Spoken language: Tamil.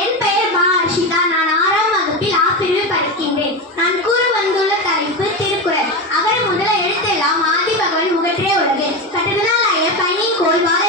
என் பெயர் பா ஹர்ஷிகா நான் ஆறாம் வகுப்பில் ஆ பிரிவில் படிக்கின்றேன். நான் கூறு வந்துள்ள தலைப்பு திருக்குறள். அவர் முதல எழுத்தெல்லாம் ஆதி பகவன் முகற்றே உள்ளது. கட்டுதலாய பயனின் கோல்வார்